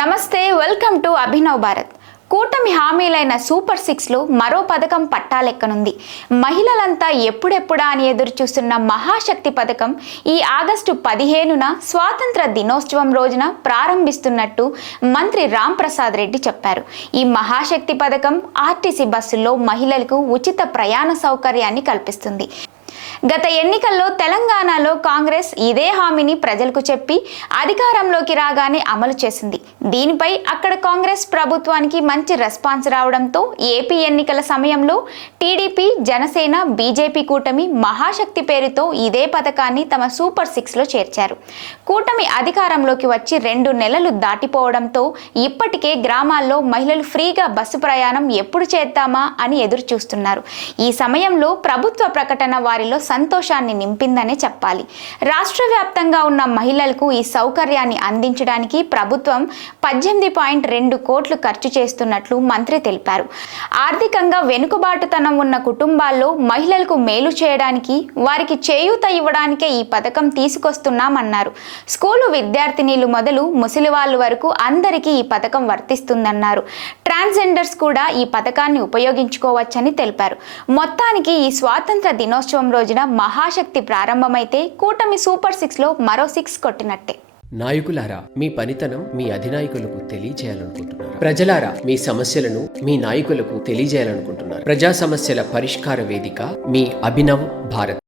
నమస్తే, welcome to Abhinav Bharat. కూటమి హామీలైన super 6లో మరో పథకం పట్టాలెక్కనుంది. మహిళలంతా ఎప్పుడెప్పుడా అని ఎదురు చూస్తున్న మహాశక్తి పథకం ఈ ఆగస్టు 15న స్వాతంత్ర దినోత్సవం రోజున ప్రారంభిస్తున్నట్టు మంత్రి రాంప్రసాద్ రెడ్డి చెప్పారు. ఈ మహాశక్తి పథకం ఆర్టీసీ బస్సుల్లో మహిళలకు ఉచిత ప్రయాణ సౌకర్యాన్ని కల్పిస్తుంది. గత ఎన్నికల్లో తెలంగాణలో కాంగ్రెస్ ఇదే హామీని ప్రజలకు చెప్పి అధికారంలోకి రాగానే అమలు చేసింది. దీనిపై అక్కడ కాంగ్రెస్ ప్రభుత్వానికి మంచి రెస్పాన్స్ రావడంతో ఏపీ ఎన్నికల సమయంలో టీడీపీ, జనసేన, బీజేపీ కూటమి మహాశక్తి పేరుతో ఇదే పథకాన్ని తమ సూపర్ 6లో చేర్చారు. కూటమి అధికారంలోకి వచ్చి 2 నెలలు దాటిపోవడంతో ఇప్పటికే గ్రామాల్లో మహిళలు ఫ్రీగా బస్సు ప్రయాణం ఎప్పుడు చేద్దామా అని ఎదురు చూస్తున్నారు. ఈ సమయంలో ప్రభుత్వ ప్రకటన వారిలో సంతోషాన్ని నింపిందనే చెప్పాలి. రాష్ట్ర వ్యాప్తంగా ఉన్న మహిళలకు ఈ సౌకర్యాన్ని అందించడానికి ప్రభుత్వం 18.2 కోట్లు ఖర్చు చేస్తున్నట్లు మంత్రి తెలిపారు. ఆర్థికంగా వెనుకబాటుతనం ఉన్న కుటుంబాల్లో మహిళలకు మేలు చేయడానికి, వారికి చేయూత ఇవ్వడానికే ఈ పథకం తీసుకొస్తున్నామన్నారు. స్కూలు విద్యార్థినీలు మొదలు ముసలివాళ్లు వరకు అందరికీ ఈ పథకం వర్తిస్తుందన్నారు. ట్రాన్స్జెండర్స్ కూడా ఈ పథకాన్ని ఉపయోగించుకోవచ్చని తెలిపారు. మొత్తానికి ఈ స్వాతంత్ర దినోత్సవం రోజున మహాశక్తి ప్రారంభమైతే కూటమి సూపర్ 6లో మరో 6 కొట్టినట్టే. నాయకులారా, మీ పనితనం మీ అధినాయకులకు తెలియజేయాలనుకుంటున్నారు. ప్రజలారా, మీ సమస్యలను మీ నాయకులకు తెలియజేయాలనుకుంటున్నారు. ప్రజా సమస్యల పరిష్కార వేదిక మీ అభినవ్ భారత్.